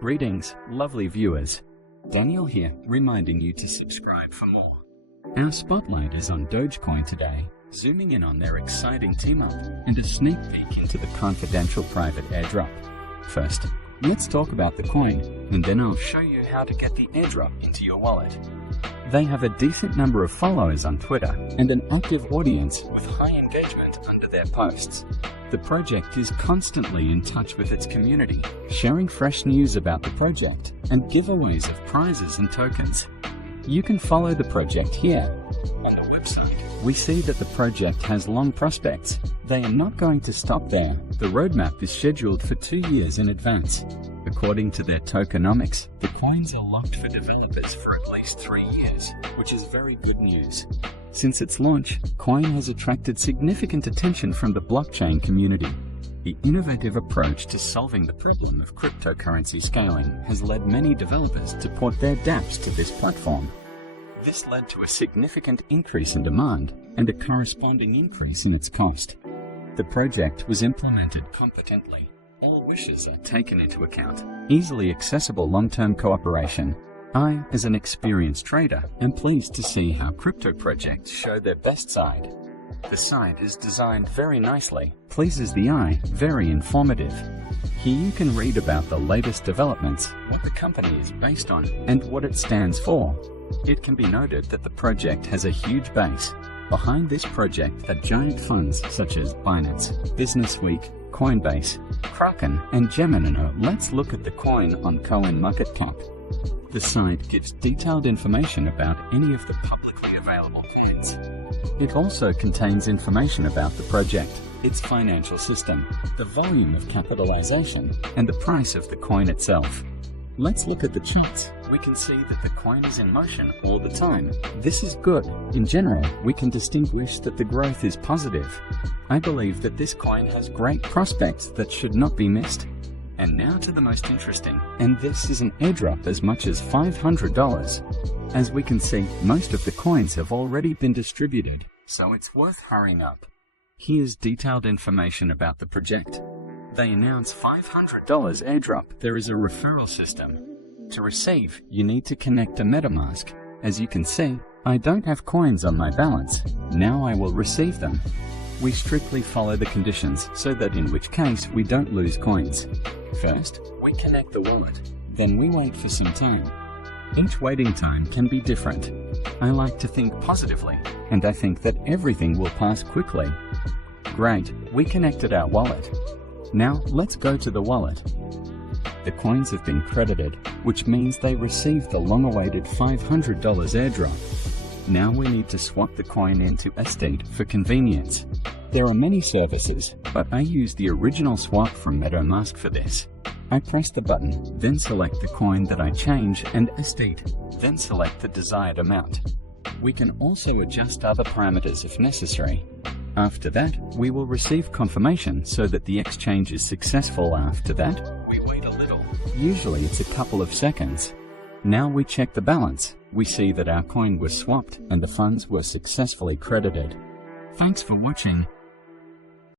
Greetings, lovely viewers. Daniel here, reminding you to subscribe for more. Our spotlight is on Dogecoin today, zooming in on their exciting team-up and a sneak peek into the confidential private airdrop. First, let's talk about the coin, and then I'll show you how to get the airdrop into your wallet. They have a decent number of followers on Twitter and an active audience with high engagement under their posts. The project is constantly in touch with its community, sharing fresh news about the project and giveaways of prizes and tokens. You can follow the project here. On the website, we see that the project has long prospects. They are not going to stop there. The roadmap is scheduled for 2 years in advance. According to their tokenomics, the coins are locked for developers for at least 3 years, which is very good news. Since its launch, Coin has attracted significant attention from the blockchain community. The innovative approach to solving the problem of cryptocurrency scaling has led many developers to port their dApps to this platform. This led to a significant increase in demand and a corresponding increase in its cost. The project was implemented competently. All wishes are taken into account. Easily accessible long-term cooperation. I, as an experienced trader, am pleased to see how crypto projects show their best side. The site is designed very nicely, pleases the eye, very informative. Here you can read about the latest developments, what the company is based on, and what it stands for. It can be noted that the project has a huge base. Behind this project are giant funds such as Binance, Businessweek, Coinbase, Kraken, and Gemini. Let's look at the coin on CoinMarketCap. The site gives detailed information about any of the publicly available coins. It also contains information about the project, its financial system, the volume of capitalization, and the price of the coin itself. Let's look at the charts. We can see that the coin is in motion all the time. This is good. In general, we can distinguish that the growth is positive. I believe that this coin has great prospects that should not be missed. And now to the most interesting, and this is an airdrop as much as $500. As we can see, most of the coins have already been distributed, so it's worth hurrying up. Here's detailed information about the project. They announce $500 airdrop. There is a referral system. To receive, you need to connect a MetaMask. As you can see, I don't have coins on my balance. Now I will receive them. We strictly follow the conditions so that in which case we don't lose coins. First, we connect the wallet. Then we wait for some time. Each waiting time can be different. I like to think positively, and I think that everything will pass quickly. Great, we connected our wallet. Now let's go to the wallet. The coins have been credited, which means they received the long-awaited $500 airdrop. Now we need to swap the coin into a state for convenience. There are many services, but I use the original swap from MetaMask for this. I press the button, then select the coin that I change and estate, then select the desired amount. We can also adjust other parameters if necessary. After that, we will receive confirmation so that the exchange is successful. After that, we wait a little. Usually it's a couple of seconds. Now we check the balance. We see that our coin was swapped and the funds were successfully credited. Thanks for watching.